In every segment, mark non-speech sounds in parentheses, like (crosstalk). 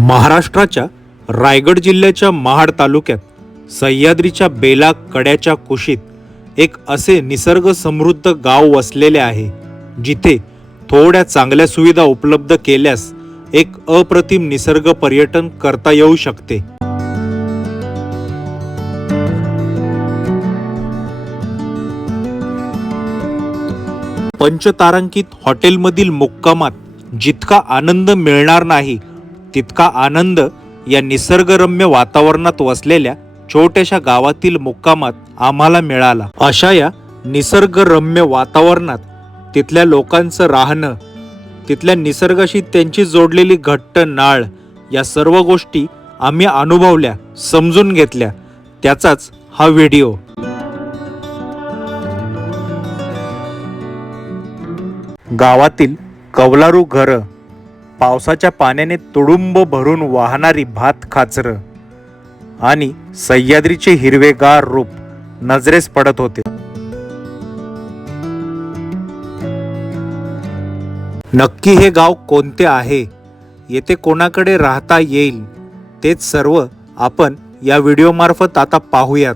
महाराष्ट्राच्या रायगड जिल्ह्याच्या महाड तालुक्यात सह्याद्रीच्या बेला कड्याच्या कुशीत एक असे निसर्ग समृद्ध गाव वसलेले आहे जिथे थोड्या चांगल्या सुविधा उपलब्ध केल्यास एक अप्रतिम निसर्ग पर्यटन करता येऊ शकते. पंचतारांकित हॉटेलमधील मुक्कामात जितका आनंद मिळणार नाही तितका आनंद या निसर्गरम्य वातावरणात वसलेल्या छोट्याशा गावातील मुक्कामात आम्हाला मिळाला. अशा या निसर्गरम्य वातावरणात तिथल्या लोकांचं राहणं तिथल्या निसर्गाशी त्यांची जोडलेली घट्ट नाळ या सर्व गोष्टी आम्ही अनुभवल्या समजून घेतल्या. त्याचाच हा व्हिडिओ. गावातील कौलारू घरं पावसाच्या पाण्याने तुडुंब भरून वाहणारी भात खाचरं आणि सह्याद्रीचे हिरवेगार रूप नजरेस पडत होते. नक्की हे गाव कोणते आहे? येथे कोणाकडे राहता येईल? तेच सर्व आपण या व्हिडिओमार्फत आता पाहूयात.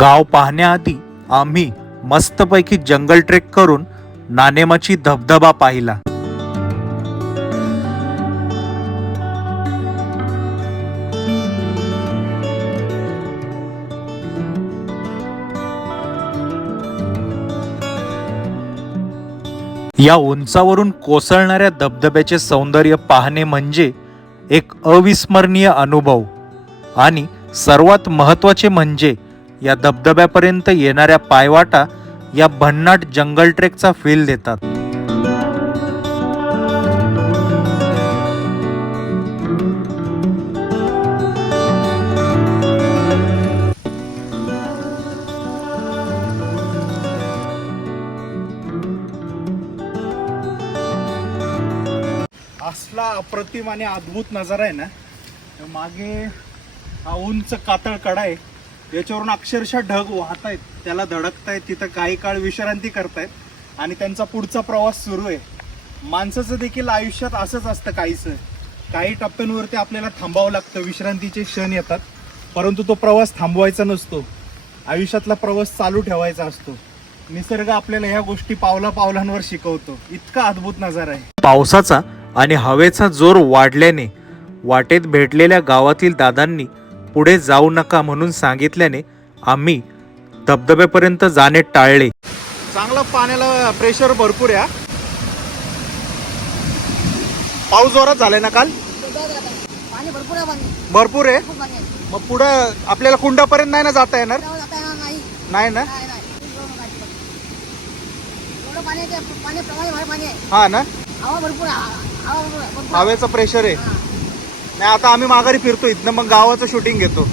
गाव पाहण्याआधी आम्ही मस्तपैकी जंगल ट्रेक करून नानेमाची धबधबा पाहिला. या उंचावरून कोसळणाऱ्या धबधब्याचे सौंदर्य पाहणे म्हणजे एक अविस्मरणीय अनुभव. आणि सर्वात महत्त्वाचे म्हणजे या धबधब्यापर्यंत येणाऱ्या पायवाटा या भन्नाट जंगल ट्रेकचा फील देतात. असला अप्रतिम आणि अद्भुत नजारा आहे ना मागे हा उंच कातळ कडा आहे. याच्यावरून अक्षरशः ढग वाहत आहेत त्याला धडकतायत तिथं काही काळ विश्रांती करतायत आणि त्यांचा पुढचा प्रवास सुरू आहे. माणसाचं देखील आयुष्यात असंच असतं काहीसं. काही टप्प्यांवरती आपल्याला थांबावं लागतं विश्रांतीचे क्षण येतात परंतु तो प्रवास थांबवायचा नसतो. आयुष्यातला प्रवास चालू ठेवायचा असतो. निसर्ग आपल्याला ह्या गोष्टी पावला पावलांवर शिकवतो. इतका अद्भुत नजारा आहे. पावसाचा आणि हवेचा जोर वाढल्याने वाटेत भेटलेल्या गावातील दादांनी पुढे जाऊ नका म्हणून सांगितल्याने आम्ही धबधब्यापर्यंत जाणे टाळले. चांगला पाण्याला प्रेशर भरपूर आहे हा. पाऊस जोरात झालाय ना काल? पाणी भरपूर आहे मग पुढं आपल्याला कुंडापर्यंत नाही ना जाता येणार? नाही नाही. ना नाही नाही एवढं नाही. एवढं पाणी आहे ते. पाणी प्रमाणे बाहेर पाणी आहे. हा ना? हवेचं प्रेशर आहे. नाही आता आम्ही माघारी फिरतो इथनं मग गावाचं शूटिंग घेतो.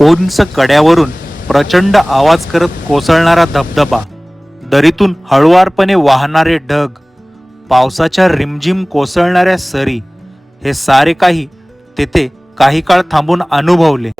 उंच कड्यावरून प्रचंड आवाज करत कोसळणारा धबधबा दरीतून हळुवारपणे वाहणारे ढग पावसाच्या रिमझिम कोसळणाऱ्या सरी हे सारे काही तेथे काही काळ थांबून अनुभवले.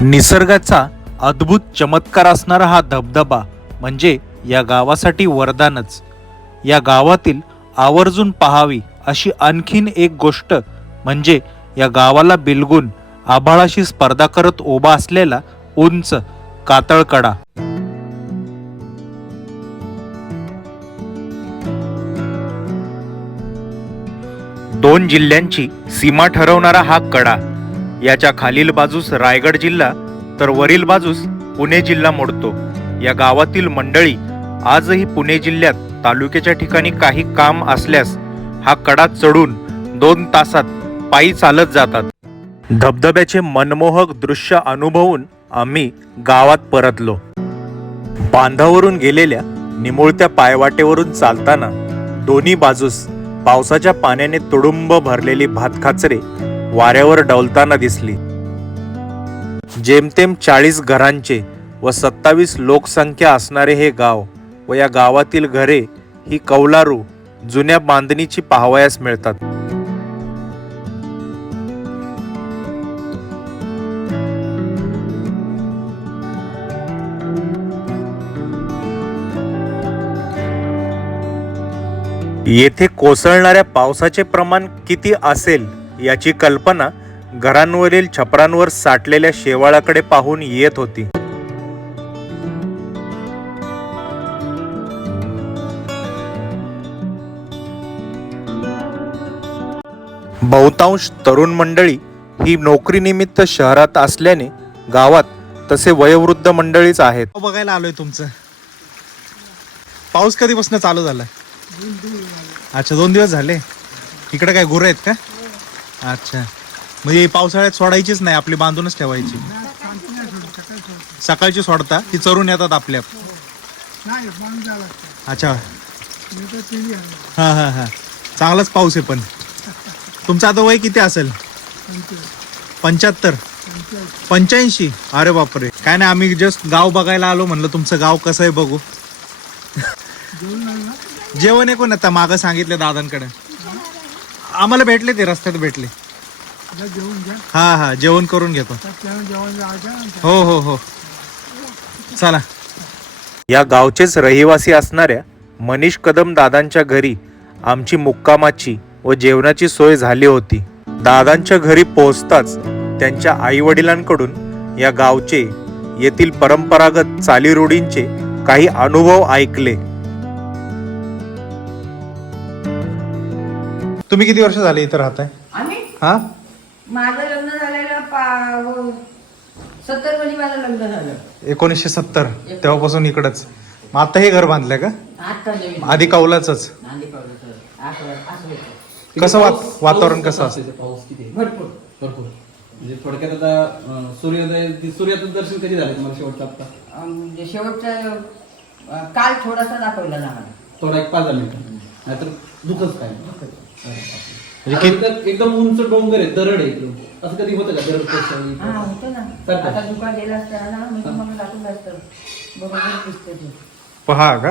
निसर्गाचा अद्भुत चमत्कार असणारा हा धबधबा म्हणजे या गावासाठी वरदानच. या गावातील आवर्जून पाहावी अशी आणखीन एक गोष्ट म्हणजे या गावाला बिलगून आभाळाशी स्पर्धा करत उभा असलेला उंच कातळकडा. दोन जिल्ह्यांची सीमा ठरवणारा हा कडा. याच्या खालील बाजूस रायगड जिल्हा तर वरील बाजूस पुणे जिल्हा मोडतो. या गावातील मंडळी आजही पुणे जिल्ह्यात तालुक्याच्या ठिकाणी काही काम असल्यास हा कडा चढून दोन तासात पायी चालत जातात. धबधब्याचे मनमोहक दृश्य अनुभवून आम्ही गावात परतलो. बांधावरून गेलेल्या निमुळत्या पायवाटेवरून चालताना दोन्ही बाजूस पावसाच्या पाण्याने तुडुंब भरलेली भातखाचरे वाऱ्यावर डौलताना दिसली. जेमतेम चाळीस घरांचे व सत्तावीस लोकसंख्या असणारे हे गाव व या गावातील घरे ही कौलारू जुन्या बांधणीची पाहावयास मिळतात. येथे कोसळणाऱ्या पावसाचे प्रमाण किती असेल? याची कल्पना घरांवरील छपरांवर साठलेल्या शेवाळाकडे पाहून येत होती. बहुतांश तरुण मंडळी ही नोकरीनिमित्त शहरात असल्याने गावात तसे वयोवृद्ध मंडळीच आहेत. हो, बघायला आलोय तुमचं. पाऊस कधीपासून चालू झाला अच्छा दोन दिवस झाले. इकडे काय गुरं आहेत का? अच्छा. म्हणजे पावसाळ्यात सोडायचीच नाही आपली बांधूनच ठेवायची. सकाळची सोडता ती चरून येतात आपल्या? अच्छा. हा हा हा. चांगलाच पाऊस आहे पण. तुमचं आता वय किती असेल? पंच्याहत्तर. पंच्याऐंशी. अरे बापरे. काय नाही आम्ही जस्ट गाव बघायला आलो म्हणलं तुमचं गाव कसं आहे बघू. जेवण आहे कोण आता मागं सांगितलं दादांकडे. आम्हाला भेटले ते रस्त्यात भेटले. हा हा जेवण करून घेतो. हो हो हो. चला. या गावचेच रहिवासी असणाऱ्या मनीष कदम दादांच्या घरी आमची मुक्कामाची व जेवणाची सोय झाली होती. दादांच्या घरी पोहोचताच त्यांच्या आई वडिलांकडून या गावचे येथील परंपरागत चालीरूढींचे काही अनुभव ऐकले. तुम्ही किती वर्ष झाले इथं राहताय? आम्ही? हा? माझं लग्न झालेलं पा सत्तरमध्ये माझं लग्न झालं. एकोणीसशे सत्तर तेव्हापासून इकडच. मग आता हे घर बांधलंय का? आता नवीन आधी कौलाच. नांदी पावलं असं असं होतं कसं वात वातावरण कसं असतं? असायचं पाऊस किती? भरपूर भरपूर. म्हणजे थोडक्यात आता अं, सूर्योदय सूर्याचं दर्शन कधी झालं तुम्हाला शेवटचं आता अं, म्हणजे शेवटचं अं, काल थोडासा दाखवला ना मला थोडा एक पाच दहा मिनिटं. नाहीतर दुखच काय? म्हणजे एकदम उंच डोंगर आहे दरड आहे एकदम. असं कधी होतं का दरड कोसळली? हा होतं ना. चालतं. आता दुकान गेलं असतं ना मी तुम्हाला दाखवलं असतं बरोबर दिसतं ते. पहा का?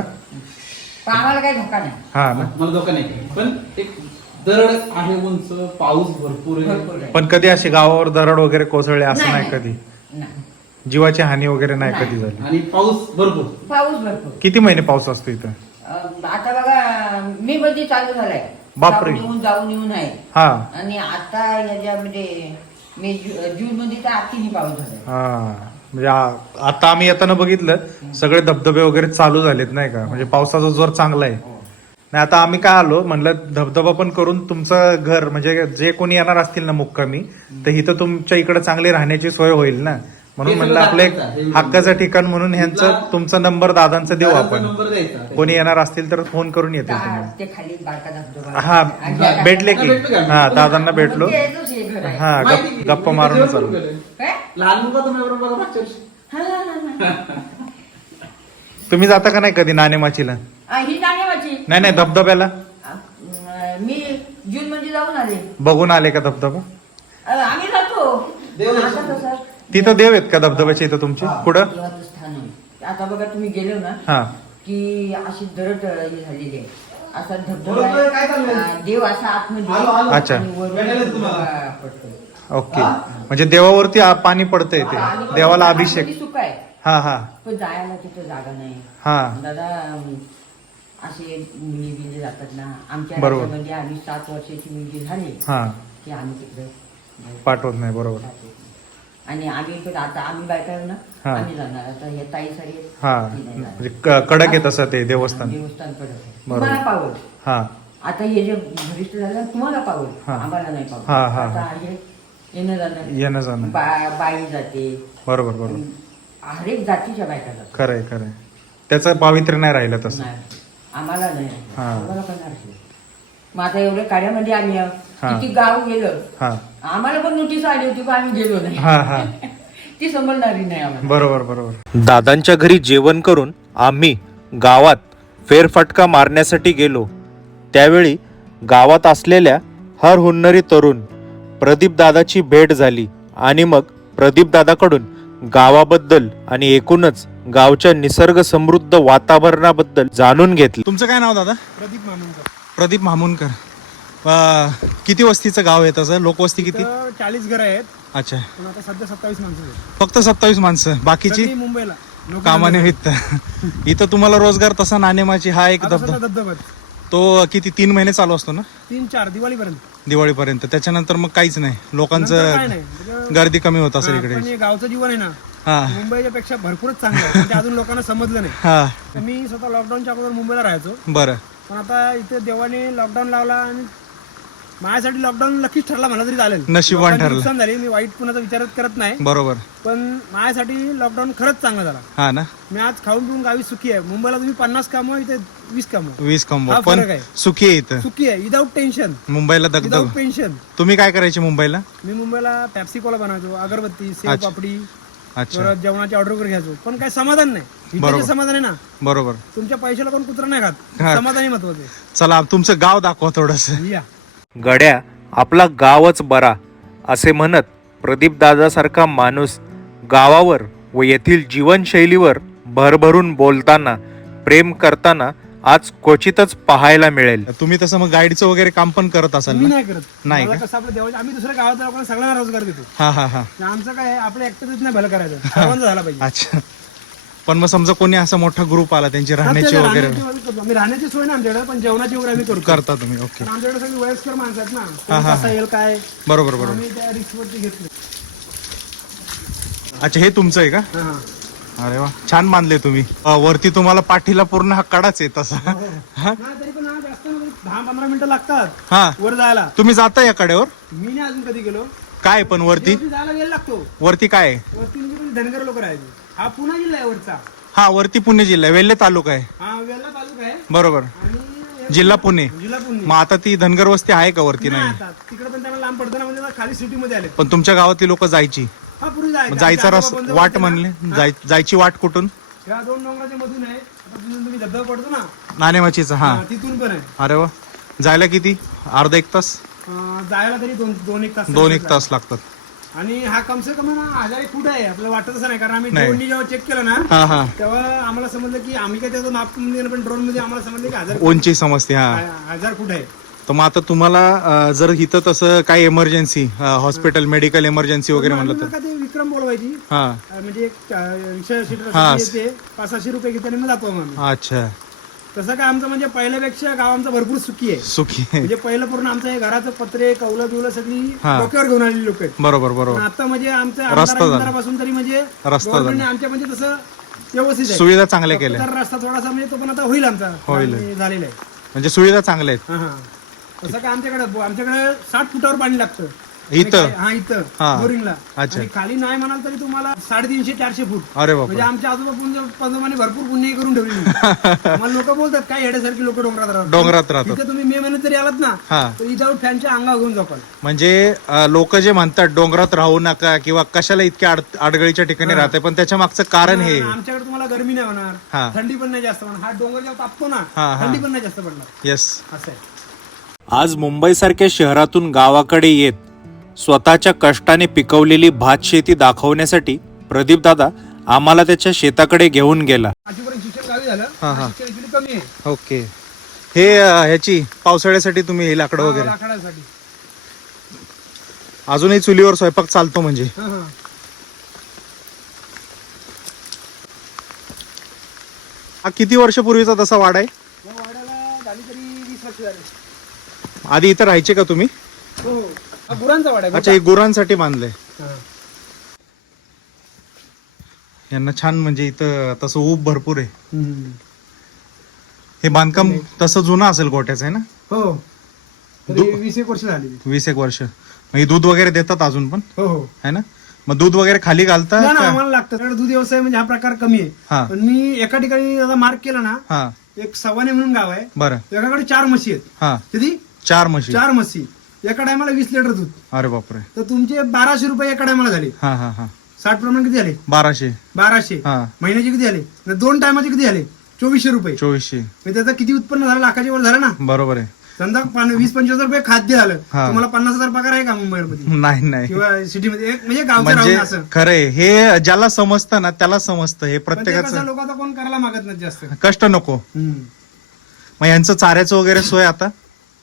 काही धोका नाही. हा ना. मला धोका नाही. पण एक दरड आहे उंच पाऊस भरपूर भरपूर आहे. आहे. पण कधी असे गावावर दरड वगैरे कोसळले असं नाही कधी? नाही. जीवाची हानी वगैरे नाही नाही. कधी झाली? आणि पाऊस भरपूर. पाऊस भरपूर. किती महिने पाऊस असतो इथं? अं, आता बघा मे मध्ये चालू झालाय. बापरे. येऊन जाऊन येऊन आहे. हा. आणि आता याच्यामध्ये मे जून मध्ये तर अतिनी पाऊस झालाय. हा. म्हणजे आ- आता आम्ही येताना बघितलं सगळे धबधबे वगैरे चालू झालेत नाही का? म्हणजे पावसाचा जोर चांगला आहे. नाही आता आम्ही काय आलो म्हणलं धबधबा पण करून तुमचं घर म्हणजे जे कोणी येणार असतील ना मुक्कामी तर इथं तुमच्या इकडे चांगली राहण्याची सोय होईल ना? म्हणून म्हणलं आपलं एक. हक्काचं ठिकाण म्हणून ह्यांचं तुमचा नंबर दादांचा देऊ आपण. कोणी येणार असतील तर फोन करून येतील का- तुम्ही हा भेटले हा, की. हा दादांना भेटलो. म्हणजे हे? गप्पा मारून चालू. तुम्ही हा, हा, हा, हा. जाता का नाही कधी नाणेमाचीला? ही नाही नाही धबधब्याला? मी जून मध्ये जाऊन आले. बघून आले का धबधबा? आम्ही जातो. तिथं देव आहेत का धबधब्याच्या इथं तुमची पुढं देवाचं स्थान आहे. आता बघा तुम्ही गेलो ना हा की अशी दरड हे झालेली आहे असा धबधबा बरोबर, आहे. काय चाललंय? अ, देव असा आतमध्ये आलो, आलो. अच्छा. आणि वरून भेटायलाच तुम्हाला. धबधबा पडतोय. ओके म्हणजे देवावरती आ- पाणी पडतंय ते देवाला आतमध्ये अभिषेक सुख आहे हा हा पण जायला तिथं जागा नाही हा दादा असे मुली बिली जातात ना आमच्या बरोबर. राज्यामध्ये आम्ही सात वर्षाची मुलगी झाली हा की आम्ही तिकडे. पाठवत नाही बरोबर जातो. आणि आम्ही पण आता आम्ही बायका ना हा. आम्ही जाणार आता हे ताई सारी आहेत, हा ती नाही जाणार. म्हणजे क- कडक आहे तसं ते देवस्थान देवस्थान कडक आहे. बरोबर. तुम्हाला हा आता हे जे भरिष्ठ झालं तुम्हाला पावल हा. आम्हाला नाही हा, हा, आता हा. आहे येणं जाणं येणं जाणं बा- बाई जाते बरोबर बरोबर हरेक जातीच्या बायका जातात खरंय खरंय त्याचं पावित्र्य नाही राहिलं तसं नाही. आम्हाला नाही हा. आम्हाला नाही. मग आता एवढ्या काड्यामध्ये आम्ही आहोत. हा. किती गाव गेलं हा आम्हाला पण नोटीस आली होती पण आम्ही गेलो नाही. हा हा. ती समजणारी नाही आम्हाला. बरोबर बरोबर. दादांच्या घरी जेवण करून आम्ही गावात फेरफटका मारण्यासाठी गेलो. त्यावेळी गावात असलेल्या हर हुन्नरी तरुण प्रदीप दादाची भेट झाली आणि मग प्रदीप दादाकडून गावाबद्दल आणि एकूणच गावच्या निसर्ग समृद्ध वातावरणाबद्दल जाणून घेतले. तुमचं काय नाव दादा? प्रदीप मानूनकर प्रदीप मामुनकर. अं, किती वस्तीचं गाव आहे तसं? लोकवस्ती किती? चाळीस घरं आहेत. अच्छा. पण आता सध्या सत्तावीस माणसं आहेत. फक्त सत्तावीस माणसं. बाकीची? सगळी मुंबईला. नोकरी कामानिमित्त इथं तुम्हाला रोजगार तसा नाणेमाची हा एक आता धबधबा. सध्या धबधबा तो किती तीन महिने चालू असतो ना? तीन चार दिवाळीपर्यंत. दिवाळीपर्यंत. त्याच्यानंतर मग काहीच नाही. नंतर काय लोकांचं नाही. म्हणजे- गर्दी कमी होत असेल इकडे. पण हे गावचं जीवन आहे ना हा. मुंबईच्या पेक्षा भरपूरच चांगलं आहे. पण ते अजून लोकांना समजलं नाही. हा. तर मी स्वतः लॉकडाऊनच्या अगोदर मुंबईला राहायचो. बरं. पण आता इथे देवाने लॉकडाऊन लावला आणि माझ्यासाठी लॉकडाऊन नक्कीच ठरला मला तरी चालेल. नशिबान लोकांची ठरलं. नुकसान झाली मी वाईट कुणाचा विचारच करत नाही. बरोबर. पण माझ्यासाठी लॉकडाऊन खरंच चांगला झाला. हा ना? मी आज खाऊन पिऊन गावी सुखी आहे. मुंबईला तुम्ही पन्नास कामं इथे वीस कामं. वीस हा पण फरक आहे. सुखी आहे इथं. सुखी आहे. विदाऊट टेन्शन मुंबईला दगदग. विदाऊट पेन्शन तुम्ही काय करायचे मुंबईला? मी मुंबईला पॅप्सी कोला बनवायचो अगरबत्ती सेव अच्छा. पापडी अच्छा. परत जेवणाची ऑर्डर वगैरे घ्यायचो. पण काय समाधान नाही. बरोबर. समाधान आहे ना बरोबर. तुमच्या पैशाला कोण कुत्रा नाही खात. हा. समाधानी महत्वाचं आहे. चला तुमचं गाव दाखवा थोडस. या. गड्या आपला गावच बरा असे म्हणत प्रदीप दादासारखा माणूस गावावर व येथील जीवनशैलीवर भरभरून बोलताना प्रेम करताना आज क्वचितच पाहायला मिळेल. तुम्ही तसं मग गाईडचं वगैरे काम पण करत असाल मी ना? नाही करत. नाही मला का? कसं आम्ही दुसऱ्या गावात लोकांना सगळ्यांना रोजगार देतो. हा हा हा. आमचं काय एकट्याच नाही भलं करायचं. सर्वांचं झाला पाहिजे. अच्छा. पण मग समजा कोणी असा मोठा ग्रुप आला त्यांची राहण्याची वगैरे राहण्याची. आम्ही सोय ना आमच्याकडे पण जेवणाची वगैरे आम्ही करतो. करता तुम्ही ओके आमच्याकडे सगळी वयस्कर माणसं आहेत ना. कोण कसा येईल काय? बरोबर बरोबर. आम्ही त्या घेतले. अच्छा हे तुमचं आहे का? हा, हा. अरे वा छान बांधले तुम्ही. अ, वरती तुम्हाला पाठीला पूर्ण हा कडाच आहे तसा. हा? नाही तरी पण ना जास्त नाही, दहा पंधरा मिनिटं लागतात. हा. वर जायला. तुम्ही जाता या कडेवर मी नाही अजून कधी गेलो. काय पण वरती? जायला वेळ लागतो. वरती काय आहे? वरती म्हणजे पण धनगर लोक राहायचे हा पुणा जिल्हा आहे वरचा. हा वरती पुणे जिल्हा आहे, वेल्हे तालुका आहे. हा वेल्ला तालुका आहे. बरोबर. आणि जिल्हा पुणे. जिल्हा पुणे. मग आता ती धनगर वस्ती आहे का वरती? नाही नाही. आता. तिकडे पण त्यांना लांब पडतं ना म्हणजे आता खाली सिटी मध्ये आले पण तुमच्या गावातली लोक जायची. हा पूर्वी जायचं. मग जायचा आमचे रस आजोबा बंद वाट होते ना. म्हणले जाय- जायची वाट कुठून? या दोन डोंगराच्या मधून आहे. आता तिथून तुम्ही धबधबा पडतो ना. नाणेमाचीचा हा. हा, तिथून पण आहे. अरे वा. जायला किती? अर्धा एक तास? अं, जायला तरी दोन दोन एक तास दोन एक तास लागतात. आणि हा कम से कम ना हजार एक फूट आहे? आपल्याला वाटत असं नाही कारण आम्ही नाही. ड्रोननी जेव्हा चेक केलं ना हा तेव्हा आम्हाला समजलं की आम्ही काय त्याचं मापमध्ये पण ड्रोनमध्ये आम्हाला समजलं की हजार उंची समजते हा. हजार फूट आहे? तर मग आता तुम्हाला अ, जर इथं तसं काही इमर्जन्सी हॉस्पिटल मेडिकल इमर्जन्सी वगैरे म्हणलं तर. ते विक्रम बोलवायची. हा. अं, म्हणजे एक अं, रिक्षा सीटर हा. येते पाच सहाशे रुपये घेते आणि मग जातो आम्ही. अच्छा. तसं काय आमचं म्हणजे पहिल्यापेक्षा गाव आमचं भरपूर सुखी आहे. सुखी म्हणजे पहिलं पूर्ण आमचं हे घराचं पत्रे कौलं बिवलं सगळी हा. डोक्यावर घेऊन आलेली लोक आहेत. बरोबर पण बरोबर आता म्हणजे आमच्या रस्ता झाला. आमदारापासून तरी म्हणजे रस्ता government ने आमच्या म्हणजे तसं व्यवस्थित आहे. सुविधा चांगल्या केल्या. तर रस्ता थोडासा म्हणजे तो पण आता होईल आमचा. होईल. आणि झालेला आहे. म्हणजे सुविधा चांगल्या आहेत. हा हा. तसं काय आमच्याकडे आमच्याकडे साठ फुटावर पाणी लागतं. इथं? हा इथं. हा. बोरिंगला. अच्छा. आणि खाली नाही म्हणाल तरी तुम्हाला साडेतीनशे चारशे फूट. अरे बापरे. म्हणजे आमच्या आजोबा पुंज- पंजोबांनी भरपूर पुण्य करून ठेवली (laughs) मला लोक बोलतात काय येण्यासारखी लोक डोंगरात राहतात. डोंगरात राहतात. तिथे तुम्ही मे महिन्यात जरी आलात ना हा. तर विदाऊट फॅनच्या अंगावर घेऊन जापाल म्हणजे लोक जे म्हणतात डोंगरात राहू नका किंवा कशाला इतक्या अड- अडगळीच्या ठिकाणी राहते पण त्याच्या मागचं कारण हे. आमच्याकडे तुम्हाला गरमी नाही होणार. हा. थंडी पण नाही जास्त होणार. हा डोंगर जेव्हा तापतो ना हा, हा. थंडी पण नाही जास्त पडणार. येस असं आहे. आज मुंबईसारख्या शहरातून गावाकडे येत स्वतःच्या कष्टाने पिकवलेली भात शेती दाखवण्यासाठी प्रदीप दादा आम्हाला त्याच्या शेताकडे घेऊन गेला. आजूपर्यंत शिक्षण गावी झालं. हा, हा. शिक्षण actually कमी आहे. ओके. हे अ, ह्याची पावसाळ्यासाठी तुम्ही हे लाकडं वगैरे? लाकडासाठी. अजूनही चुलीवर स्वयंपाक चालतो म्हणजे? हा, हा. हा किती वर्षपूर्वीचा तसा वाडा आहे? या वाड्याला झाली तरी वीस वर्ष झाली. आधी इथं राहायचे का तुम्ही? हो हो. हा गुरांचा वाडा अच्छा हे गुरांसाठी बांधलंय. यांना छान म्हणजे इथं तसं ऊब भरपूर आहे. हे बांधकाम तसं जुनं असेल गोट्याचं आहे ना? हो. तरी वीस एक वर्ष झाली. वीस एक वर्ष. मग हे दूध वगैरे देतात अजून पण? हो हो. है ना? मग दूध वगैरे खाली घालता नाही ना का? आम्हाला लागतं. कारण दूध व्यवसाय म्हणजे हा प्रकार कमी हा. आहे पण मी एका ठिकाणी आता मार्क केला ना हा. एक सवाने म्हणून गाव आहे. बरं. एकाकडे चार म्हशी आहेत. हा. किती? चार म्हशी. चार म्हशी. एका टायमाला वीस लिटर दूध. अरे बापरे. तर तुमचे बाराशे रुपये एका टायमाला झाले. हा हा हा. साठ प्रमाण किती झाले? बाराशे. बाराशे. हा. महिन्याचे किती झाले? आणि दोन टायमाचे किती झाले? चोवीसशे रुपये. चोवीसशे. म्हणजे त्याचं किती उत्पन्न झालं? लाखाच्या वर झालं ना? बरोबर आहे. समजा पान- वीस पंचवीस हजार रुपये खाद्य झालं. हा. तुम्हाला पन्नास हजार पगार आहे का मुंबईमध्ये नाही नाही. किंवा सिटीमध्ये? एक म्हणजे गावचं म्हणजे राहून असं. खरंय हे ज्याला समजतं ना त्याला समजतं. हे पण ते कसं प्रत्येकाचं. लोक आता कोण करायला मागत नाही जास्त. कष्ट नको. हम्म. मग यांचं चाऱ्याचं वगैरे सोय आता?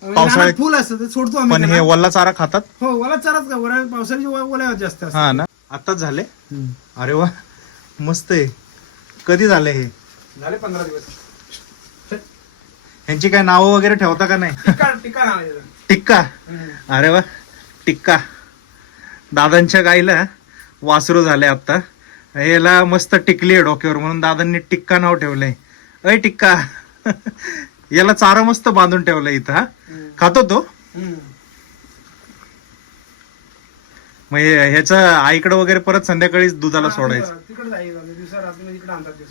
पावसाळ्यात- रानात फुल असतं ते सोडतो आम्ही पण हे त्याला. वल्ला चारा खातात? हो ओला चाराच का ओला पावसाळ्याची ओ- ओल्या जास्त. हा ना? आताच झाले? अरे वा मस्त आहे. कधी झाले हे? झाले पंधरा दिवस. यांची काय नावं वगैरे ठेवता का नाही? टिक्का टिक्का नाव आहे त्याचं. टिक्का? हम्म. अरे वा टिक्का. दादांच्या गाईला वासरू झाले आता. याला मस्त टिकली आहे डोक्यावर म्हणून दादांनी टिक्का नाव ठेवलंय. अय टिक्का. (laughs) याला चारा मस्त बांधून ठेवलाय इथं हा. खातो तो. मग हे- ह्याचं आईकडे वगैरे परत संध्याकाळी दुधाला सोडायचं. तिकडे जाईल दिवसा रात्री इकडे आणतात दिवस.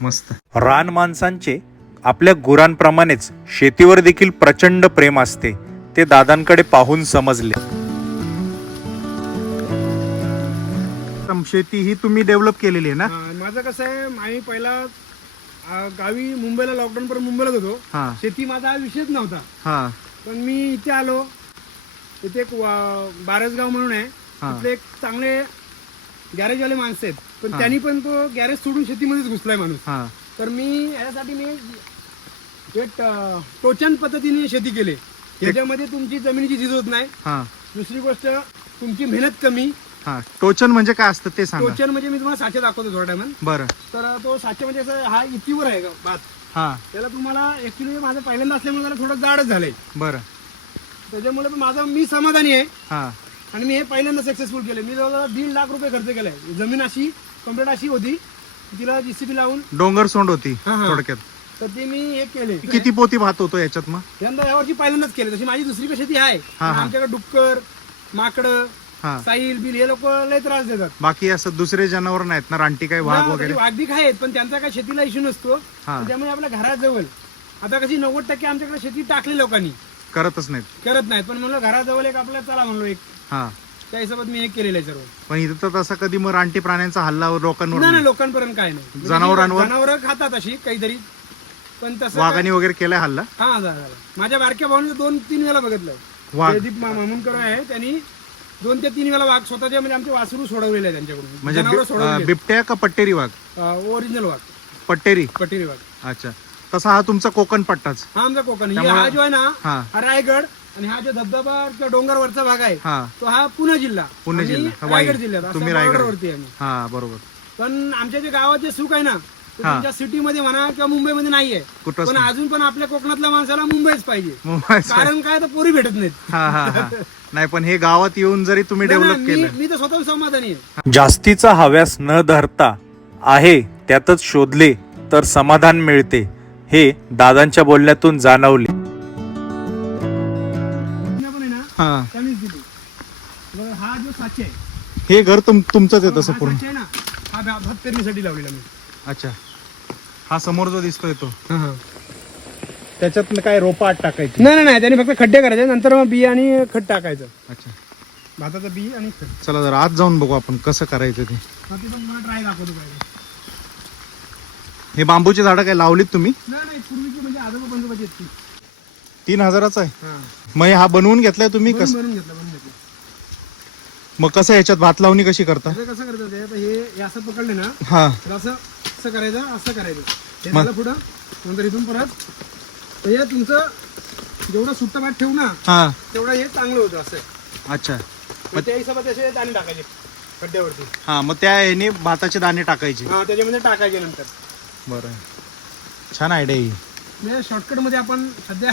मस्त. रान माणसांचे आपल्या गुरांप्रमाणेच शेतीवर देखील प्रचंड प्रेम असते ते दादांकडे पाहून समजले. शेती ही तुम्ही डेव्हलप केलेली आहे ना? हा, माझं कसं आहे आम्ही पहिला आ, गावी मुंबईला लॉकडाऊन पर्यंत मुंबईलाच होतो. हा. शेती माझा हा विषयच नव्हता. हा. पण मी इथे आलो. इथे एक वा- बारसगाव म्हणून आहे. हा. तिथले एक चांगले गॅरेजवाले माणसं आहेत. पण त्यांनी पण तो गॅरेज सोडून शेतीमध्येच घुसलाय माणूस. हा. तर मी याच्यासाठी मी एक अ, टोचन पद्धतीने शेती केली. त्याच्यामध्ये तुमची जमिनीची झीज होत नाही. हा. दुसरी गोष्ट तुमची मेहनत कमी. हा टोचन म्हणजे काय असतं ते सांगा. टोचन म्हणजे मी तुम्हाला साचे दाखवतो थोड्या टायमात बरं. तर तो साचे म्हणजे असं हा इतीवर आहे का भात हा. त्याला तुम्हाला ऍक्च्युली माझं पहिल्यांदा असल्यामुळे जरा थोडं जाडच झालंय. बरं. त्याच्यामुळे माझा मी समाधानी आहे. हा. आणि मी हे पहिल्यांदा सक्सेसफुल केलं मी जवळजवळ दीड लाख रुपये खर्च केलाय. जमीन अशी कंप्लीट अशी होती. तिला जीसीबी लावून. डोंगर सोंड होती हा, हा. थोडक्यात. तर ते मी हे केले किती पोती भात होतो याच्यात मग? यंदा यावर्षी पहिल्यांदाच केले तशी माझी दुसरी शेती आहे? हा, हा. आमच्याकडे डुक्कर माकडं हा. साईल बिल हे लोक लय त्रास देतात. बाकी असं दुसरे जनावर नाहीत ना रानटी काही वाघ वगैरे? तरी वाघबीक आहेत पण त्यांचा काय शेतीला इश्यू नसतो. हा. त्यामुळे आपल्या घराजवळ आता कशी नव्वद टक्के आमच्याकडे शेती टाकली लोकांनी. करतच नाहीत. करत नाहीत पण म्हणलं घराजवळ एक आपल्याला चला म्हणलो एक. हा. त्या हिशोबात मी हे केलेलं आहे सर्व. पण इथं तर तसं कधी मग रानटी प्राण्यांचा हल्ला लोकांवर नाही नाही. नाही. लोकांपर्यंत काय नाही. जनावरांवर? जनावर खातात अशी काहीतरी. पण तसं काय- वाघाने वगैरे केलाय हल्ला? हा झाला झाला. माझ्या बारक्या भावाने दोन तीन वेळा बघितलंय. वाघ. जयदीप मा- मामुनकर आहे त्यांनी दोन ते तीन वेळा वाघ स्वतःचे म्हणजे आमचे वासरू सोडवलेले आहे त्यांच्याकडून. म्हणजे जनावरं बि- अं, सोडवलेली बिबट्या का पट्टेरी वाघ? ओरिजिनल वाघ. पट्टेरी? पटेरी वाघ. अच्छा. तसा हा तुमचा कोकण पट्टाच. हा आमचा कोकण. हे हा जो आहे ना हा. हा रायगड आणि हा जो धबधबा किंवा डोंगरवरचा भाग आहे हा. तो हा पुणे जिल्हा पुणे जिल्हा. रायगड वाई. जिल्ह्यात. तुम्ही रायगड. वरती आहे आम्ही. हा बरोबर. पण आमच्या जे गावात जे सुख आहे ना. तुमच्या सिटीमध्ये म्हणा किंवा मुंबईमध्ये नाहीये. कुठंच पण नाही. अजून पण आपल्या कोकणातल्या माणसाला मुंबईच पाहिजे. कारण काय? तर पोरी भेटत नाहीत. हा हा हा. नाही पण हे गावात येऊन जरी तुम्ही डेव्हलप केलं. मी तर स्वतः समाधानी आहे. जास्तीचा हव्यास न धरता आहे त्यातच शोधले तर समाधान मिळते हे दादांच्या बोलण्यातून जाणवले. हा. हा जो साचे हे घर तुम तुमचंच आहे तसं पूर्ण. हा भात पेरणीसाठी लावलेला मी. अच्छा. हा समोर जो दिसतोय तो. त्याच्यात काय रोपा आत टाकायची? नाही नाही नाही त्यांनी फक्त खड्डे करायचे नंतर मग बी आणि खत टाकायचं. अच्छा. भाताचं बी आणि खत. चला जरा आत जाऊन बघू आपण कसं करायचं ते. हा मला ट्राय दाखवतो पाहिजे हे बांबूची झाडं काय लावलीत तुम्ही? नाही नाही पूर्वीची म्हणजे आजोबा पंजोबाची आहेत ती. तीन हजाराचा आहे. हा. मग हे हा बनवून घेतलाय तुम्ही कस बनवून घेतलं बनवून. घेतलं मग कसं ह्याच्यात भात लावणी कशी करता? आता कसं करतात ते? आता हे हे असं पकडले ना हा. तर असं असं करायचं असं करायचं. हे झालं पुढं. नंतर इथून परत तर हे तुमचं जेवढं सुट्टा भात ठेवू ना हा. तेवढं हे चांगलं होतं असं. अच्छा. मग त्या हिशोबात असे दाणे टाकायचे खड्ड्यावरती. हा मग त्या ह्याने भाताचे दाणे टाकायचे. हा त्याच्यामध्ये टाकायचे नंतर. बरं. छान आयडिया ही. म्हणजे शॉर्टकटमध्ये आपण सध्या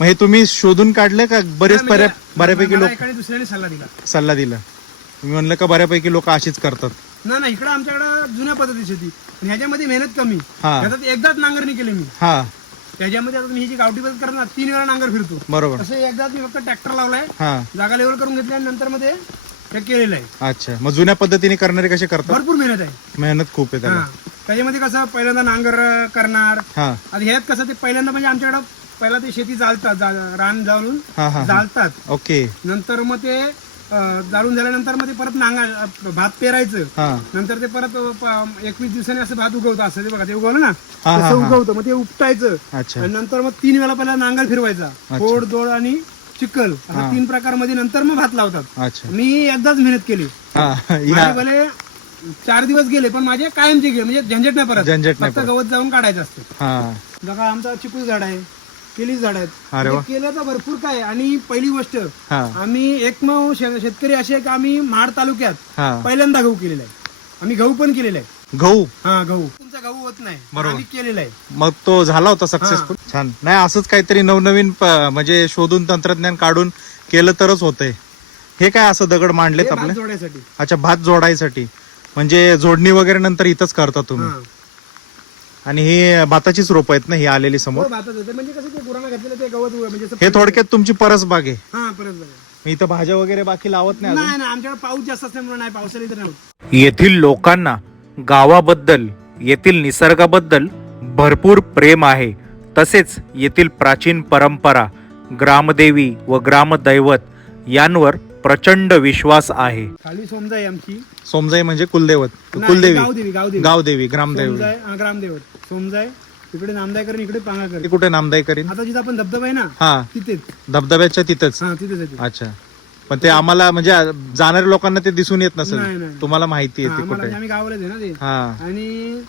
मग हे तुम्ही शोधून काढले का? बरेच म्हणजे बऱ्या बऱ्यापैकी लोक एकाने दुसऱ्याने सल्ला दिला. सल्ला दिला. मी म्हणलं का बऱ्यापैकी लोक अशीच करतात. नाही नाही इकडं आमच्याकडं जुन्या पद्धती शेती. आणि ह्याच्यामध्ये मेहनत कमी. हा. ह्याच्यात एकदाच नांगरणी केली मी. हा. त्याच्यामध्ये आता मी ही जी गावठी पद्धत करणार तीन वेळा नांगर फिरतो. बरोबर. तसं एकदाच मी फक्त ट्रॅक्टर लावलाय. हा. जागा लेवल करून घेतली आणि नंतर मध्ये हे केलेलं आहे. अच्छा. मग जुन्या पद्धतीने करणारे कसे करतात? भरपूर मेहनत आहे. मेहनत खूप आहे त्याला. हा. त्याच्यामध्ये कसं पहिल्यांदा नांगर करणार. हा. आता ह्यात कसं ते पहिल्यांदा म्हणजे आमच्याकडं पहिला ते शेती जाळतात जा- रान जाळून हा, हा, हा. जाळतात. ओके. नंतर मग ते जाळून झाल्यानंतर मग ते परत नांगा भात पेरायचं. नंतर ते परत एकवीस दिवसांनी असं भात उगवतं असं ते बघा ते उगवलं ना? तसं हा. उगवतं. मग ते उपटायचं. नंतर मग तीन वेळा पहिला नांगर फिरवायचा. फोड दोड आणि चिखल. असं तीन प्रकारमध्ये नंतर मग भात लावतात. मी एकदाच मेहनत केली. भले चार दिवस गेले पण माझे कायमचे गेले. म्हणजे झंझट नाही परत. फक्त गवत जाऊन काढायचं असतं. बघा आमचा चिकू झाड आहे. केली झाड आहेत. अरे वा. म्हणजे केलं तर भरपूर काय. आणि पहिली गोष्ट हा. आम्ही एकमेव शे- शेतकरी असे आहे की आम्ही महाड तालुक्यात हा. पहिल्यांदा गहू केलेला आहे. आम्ही गहू पण केलेला आहे. गहू? हा गहू. तुमचा गहू होत नाही. बरोबर. आम्ही केलेला आहे. मग तो झाला होता सक्सेसफुल छान. नाही असंच काहीतरी नवनवीन प- म्हणजे शोधून तंत्रज्ञान काढून केलं तरच होतंय. हे काय असं दगड मांडलेत हे आपले? भात जोडायसाठी. अच्छा भात जोडायसाठी. म्हणजे जोडणी वगैरे नंतर इथंच करता तुम्ही. हा. आणि ही भाताचीच रोप आहेत ना ही आलेली समोर. हो, भातात होते म्हणजे कसं ते गुरांना घातलेलं ते गवत म्हणजे हे थोडक्यात तुमची परस बाग आहे. हा परत बघा. मी इथं भाज्या वगैरे बाकी लावत नाही अजून. नाही नाही आमच्याकडे पाऊस जास्त असल्यामुळे नाही पावसाळी तर नव्हतं येथील लोकांना गावाबद्दल येथील निसर्गाबद्दल भरपूर प्रेम आहे. तसेच येथील प्राचीन परंपरा ग्रामदेवी व ग्रामदैवत यांवर प्रचंड विश्वास आहे. खाली सोमजा आहे आमची. सोमजाई म्हणजे कुलदैवत. नाही, कुलदेवी. गावदेवी गावदेवी. गावदेवी ग्रामदेवी सोमजाय हा, ग्रामदेवत. सोमजाय तिकडे नामदायकर आणि इकडे पांगाकर ती कुठे नामदाई करीन आता जिथं आपण धबधबा आहे ना हा. तिथेच. धबधब्याच्या तिथंच. हा तिथेच आहे ते. अच्छा. पण ते आम्हाला म्हणजे जाणाऱ्या लोकांना ते दिसून येत नाही, नसेल. नाही. तुम्हाला माहिती हा, आहे ते आम्हाला कुठे. म्हणजे आम्ही गावालाच आहे ना ते. हा. आणि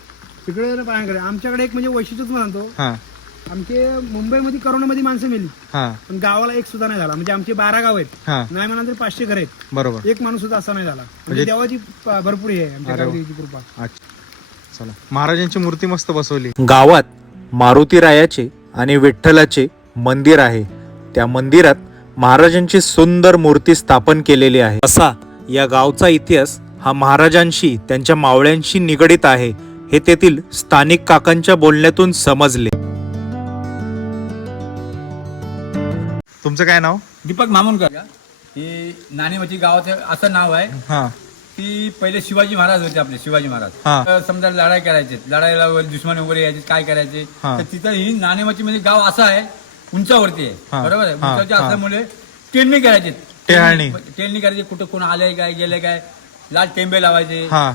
तिकडे पांगाकर. आमच्याकडे एक म्हणजे वैशिष्ट्यच म्हणतो. हा. आमचे मुंबईमध्ये करोनामध्ये माणसं मेली. हा. पण गावाला एक सुद्धा नाही झाला. म्हणजे आमचे बारा गाव आहेत. हा. नाही म्हणा तरी पाचशे घर आहेत. बरोबर. एक माणूस सुद्धा असा नाही झाला. म्हणजे देवाची प- भरपूर हे आहे आमच्या गावदेवीची कृपा. अच्छा. चला. महाराजांची मूर्ती मस्त बसवली. गावात मारुतीरायाचे आणि विठ्ठलाचे मंदिर आहे. त्या मंदिरात महाराजांची सुंदर मूर्ती स्थापन केलेली आहे. असा या गावचा इतिहास हा महाराजांशी त्यांच्या मावळ्यांशी निगडित आहे. हे तेथील स्थानिक काकांच्या बोलण्यातून समजले. तुमचं काय नाव? दीपक मामुनकर. ही नाणेमाची गावाचं असं नाव आहे. हा. की पहिले शिवाजी महाराज होते आपले शिवाजी महाराज. हा. तर समजा लढाई करायचे लढाईला वगैरे दुश्मन वगैरे यायचे काय करायचे? हा. तर तिथं ही नाणेमाची म्हणजे गाव असं आहे उंचावरती हा. आहे बरोबर आहे? हा. उंचावरती हा. असल्यामुळे टेलणी करायचे. टेहळणी. टेलणी करायचे कुठं कोण आले काय गेले काय? लाल टेंबे लावायचे. हा.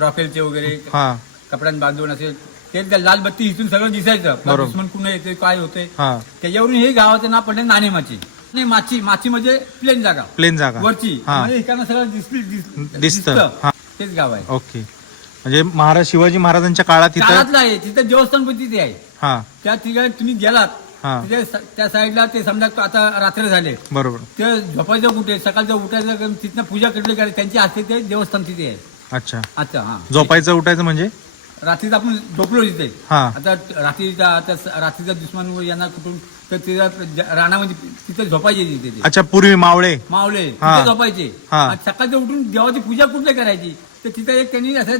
रॉकेलचे वगैरे हा. कपड्यात बांधून असे ते लाल बत्ती इथून सगळं दिसायचं. बरोबर. दुश्मन कुणा येते काय होते हा. त्याच्यावरून हे गावाचं नाव पडलं नाणेमाची नाही माची माची म्हणजे प्लेन जागा. प्लेन जागा. वरची. हा. म्हणजे इकडनं सगळं दिसली दिस- दिसतं. हा. तेच गाव आहे. ओके. म्हणजे महाराज शिवाजी महाराजांच्या काळात तिथं काळातलं आहे. तिथं देवस्थान पण तिथे आहे. हा. त्या ठिकाणी तुम्ही गेलात. हा. तिथे स- त्या साईडला ते समजा आता रात्र झाले. बरोबर. ते झोपायचं कुठे? सकाळचं उठायचं तिथनं पूजा काय त्यांची असते ते देवस्थान तिथे आहे. अच्छा. अच्छा हा. झोपायचं उठायचं म्हणजे? रात्रीच आपण झोपलो तिथे हा. आता रात्रीचा आता रात्रीचा दुश्मन यांना कुठून तर तिथं ज- रानामध्ये तिथे झोपायचे तिथे ते. अच्छा पूर्वी मावळे. मावले हा. तिथे झोपायचे. हा. आणि सकाळचं उठून देवाची पूजा कुठले करायची? तर तिथं एक त्यांनी असं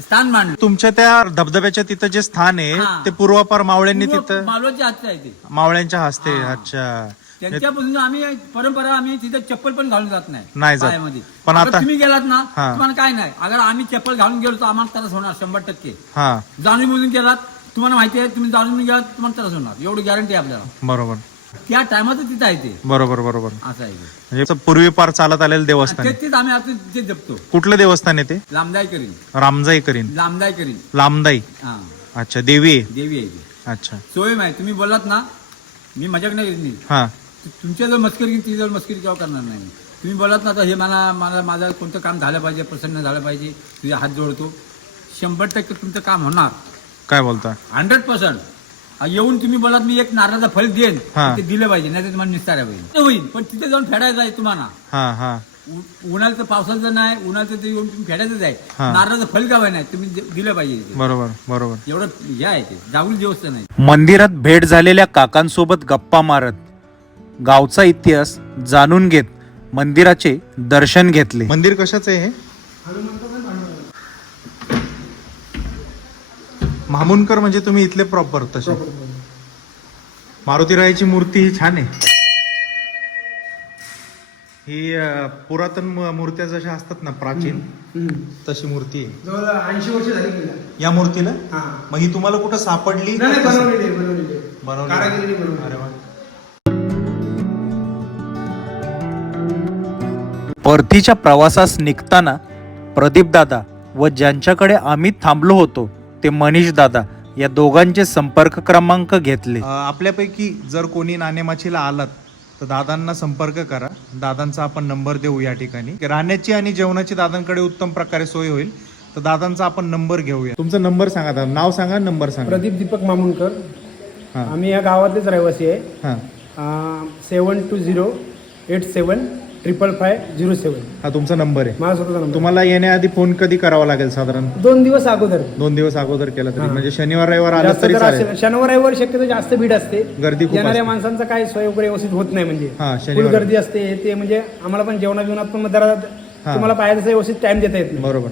स्थान मांडलं. तुमच्या त्या धबधब्याच्या तिथं जे स्थान आहे हा. ते पूर्वापार मावळ्यांनी तिथं मालवाच्या हातचं आहे ते. मावळ्यांच्या हस्ते. अच्छा. त्यांच्यापासून आम्ही परंपरा आम्ही तिथे चप्पल पण घालून जात नाही नाही जात. पायामध्ये. पण अगर आता- तुम्ही गेलात ना हा. तुम्हाला काय नाही. अगर आम्ही चप्पल घालून गेलो तर आम्हाला त्रास होणार शंभर टक्के. हा. जाणून बुजून गेलात तुम्हाला माहिती आहे तुम्ही जाणून गेलात तुम्हाला त्रास होणार. एवढी गॅरंटी आहे आपल्याला. बरोबर. त्या टायमात तिथं आहे ते. बरोबर बरोबर. असं आहे ते. म्हणजे पूर्वीपार चालत आलेलं देवस्थान आहे. तेच तेच आम्ही आता ते जपतो. कुठलं देवस्थान आहे ते? लांबदाई करीन रामजाई करीन लांबदाई. करीन लांबदाई हा. अच्छा देवी आहे. देवी आहे ती. अच्छा. सोय माहिती. तुम्ही बोललात ना मी मजाक नाही. हा. तुमच्या जर मस्करी घेईन ती जर मस्करी केव्हा करणार नाही. तुम्ही बोलात ना आता हे मला मला माझं कोणतं काम झालं पाहिजे प्रसन्न झालं पाहिजे तुझे हात जोडतो. शंभर टक्के तुमचं काम होणार. काय बोलता? हंड्रेड पर्सेंट येऊन तुम्ही बोलात मी एक नारळाचं फल देईन. हा. ते दिलं पाहिजे नाही तर तुम्हाला निस्तारा होईल. ते होईल पण तिथे जाऊन फेडायचं आहे तुम्हाला. हा हा. उ- उन्हाळ्याचं पावसाचं नाही उन्हाळ्याचं ते येऊन तुम्ही फेडायचंच आहे. हा. नारळाचं फल गाव नाही तुम्ही दि- दिलं पाहिजे. बरोबर बरोबर. एवढं हे आहे ते. जागृत देवस्थान आहे मंदिरात भेट झालेल्या काकांसोबत गप्पा मारत गावचा इतिहास जाणून घेत मंदिराचे दर्शन घेतले. मंदिर कशाचं आहे हे? मामुनकर म्हणजे तुम्ही इथले प्रॉपर तसे. मारुतीरायाची मूर्ती ही छान आहे. ही पुरातन मूर्त्या जशा असतात ना प्राचीन तशी मूर्ती आहे. ऐंशी वर्ष झाली या मूर्तीला? मग ही तुम्हाला कुठं सापडली? नाही नाही, बनवलेली आहे, बनवलेली आहे. बनवली. कारागिरीने बनवली अरे वा. परतीच्या प्रवासास निघताना प्रदीपदादा व ज्यांच्याकडे आम्ही थांबलो होतो ते मनीष दादा या दोघांचे संपर्क क्रमांक घेतले. आपल्यापैकी जर कोणी नाणेमाचीला आलात तर दादांना संपर्क करा. दादांचा आपण नंबर देऊ या ठिकाणी. राहण्याची आणि जेवणाची दादांकडे उत्तम प्रकारे सोय होईल तर दादांचा आपण नंबर घेऊया. तुमचा नंबर सांगा दादा. नाव सांगा नंबर सांगा. प्रदीप दीपक मामुनकर. हा. आम्ही या गावातलेच रहिवासी आहे. हां. Seven two zero eight seven triple five zero seven हा तुमचा नंबर आहे. माझा स्वतःचा नंबर तुम्हाला येण्याआधी फोन कधी करावा लागेल साधारण? दोन दिवस अगोदर. दोन दिवस अगोदर केला तरी. हा. म्हणजे शनिवार रविवार आलं जास्त तरी जर चालेल. असेल शनिवार रविवार शक्यतो जास्त भीड असते. गर्दी खूप येणाऱ्या असते. माणसांचं काय सोय वगैरे व्यवस्थित होत नाही म्हणजे. हा, फुल शनिवार. गर्दी असते. हे ते म्हणजे आम्हाला पण जेवणा बिवणात पण मग जरा हा. तुम्हाला पाहिजे तसं व्यवस्थित टाइम देता येत नाही. बरोबर.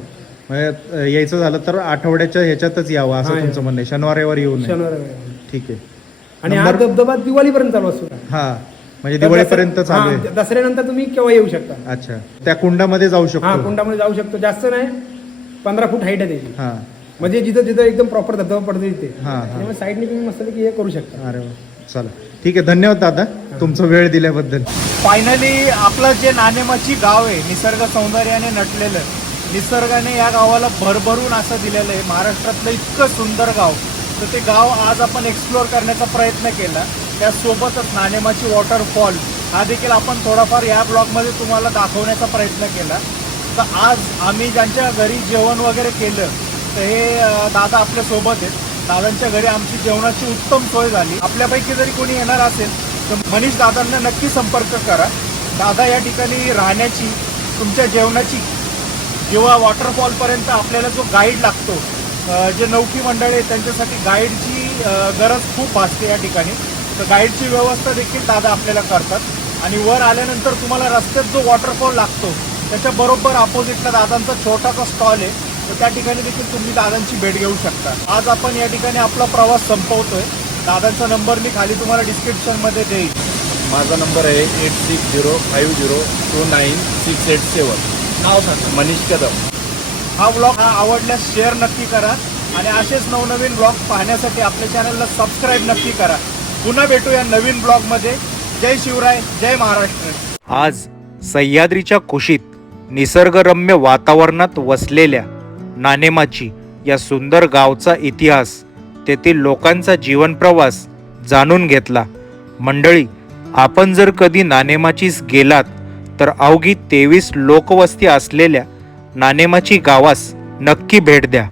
म्हणजे अ, यायचं झालं तर आठवड्याच्या ह्याच्यातच यावं असं हा, तुमचं म्हणणं आहे. शनिवार रविवार येऊ नये. शनिवार रविवार. ठीक आहे. आणि हा धबधबा दिवाळीपर्यंत चालू असतो हा. म्हणजे दिवाळीपर्यंत चालू आहे हा, दसऱ्यानंतर तुम्ही केव्हा येऊ शकता? अच्छा. त्या कुंडामध्ये जाऊ हा शकतो कुंडामध्ये जाऊ शकतो. जास्त नाही. पंधरा फूट हाईट आहे त्याची. हा. म्हणजे जिथं जिथं एकदम प्रॉपर धबधबा पडतो तिथे हा, हा. त्यामुळे साईडने तुम्ही मस्त की हे करू शकता. अरे वा. चला. ठीक आहे. धन्यवाद दादा. तुमचा वेळ दिल्याबद्दल. फायनली आपलं जे नाणेमाची गाव आहे निसर्ग सौंदर्याने नटलेलं निसर्गाने या गावाला भरभरून असं दिलेलं आहे. महाराष्ट्रातलं इतकं सुंदर गाव. तर ते गाव आज आपण एक्सप्लोअर करण्याचा प्रयत्न केला. त्यासोबतच नाणेमाची वॉटरफॉल हा देखील आपण थोडाफार या ब्लॉगमध्ये तुम्हाला दाखवण्याचा प्रयत्न केला. तर आज आम्ही ज्यांच्या घरी जेवण वगैरे केलं तर हे दादा आपल्यासोबत आहेत. दादांच्या घरी आमची जेवणाची उत्तम सोय झाली. आपल्यापैकी जरी कोणी येणार असेल तर मनीष दादांना नक्की संपर्क करा. दादा या ठिकाणी राहण्याची तुमच्या जेवणाची किंवा वॉटरफॉलपर्यंत आपल्याला जो गाईड लागतो जे नौकी मंडळी आहे त्यांच्यासाठी गाईडची गरज खूप भासते या ठिकाणी. तर गाईडची व्यवस्था देखील दादा आपल्याला करतात. आणि वर आल्यानंतर तुम्हाला रस्त्यात जो वॉटरफॉल लागतो त्याच्या बरोबर अपोजिटला दादांचा छोटासा स्टॉल आहे. तर त्या ठिकाणी देखील तुम्ही दादांची भेट घेऊ शकता. आज आपण या ठिकाणी आपला प्रवास संपवतोय. दादांचा नंबर मी खाली तुम्हाला डिस्क्रिप्शनमध्ये देईल माझा नंबर आहे eight six zero five zero two nine six eight seven नाव सांगा. मनीष कदम. हा ब्लॉग हा आवडल्यास शेअर नक्की करा. आणि असेच नवनवीन ब्लॉग पाहण्यासाठी आपल्या चॅनलला सबस्क्राईब नक्की करा. पुन्हा भेटूया नवीन ब्लॉगमध्ये जय शिवराय जय महाराष्ट्र. आज सह्याद्रीच्या कुशीत निसर्गरम्य वातावरणात वसलेल्या नाणेमाची या सुंदर गावचा इतिहास तेथील लोकांचा जीवनप्रवास जाणून घेतला. मंडळी आपण जर कधी नानेमाचीस गेलात तर अवघी तेवीस लोकवस्ती असलेल्या नाणेमाची गावास नक्की भेट द्या.